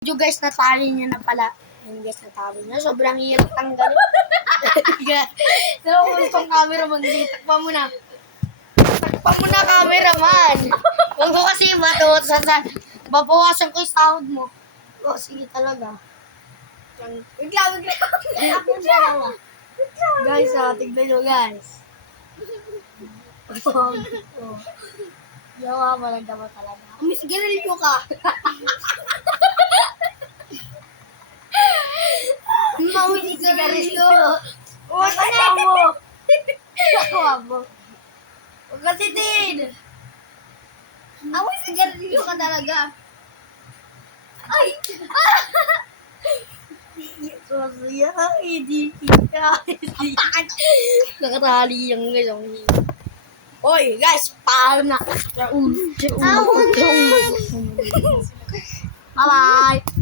Yung guys, natali niya na pala. Yung guys, natali niya. Sobrang hirap tanggalin. So, itong cameraman, takpa mo na. Takpa mo na, cameraman. Huwag mo kasi matuot sa babawasan ko yung sahod mo. O, sige talaga. Wait lang. Ako siya lang. Guys, tignan nyo, guys. Yawa mo lang dapat talaga. Miss Garillo ka. Mauwi si Garillo. Huwag ka na mo. Yawa mo. Huwag kasi din. Amoy si Garillo ka talaga. Ay! Sosya, hindi ka. Nakatali yung guys. Oy, guys, paano na? Bye-bye.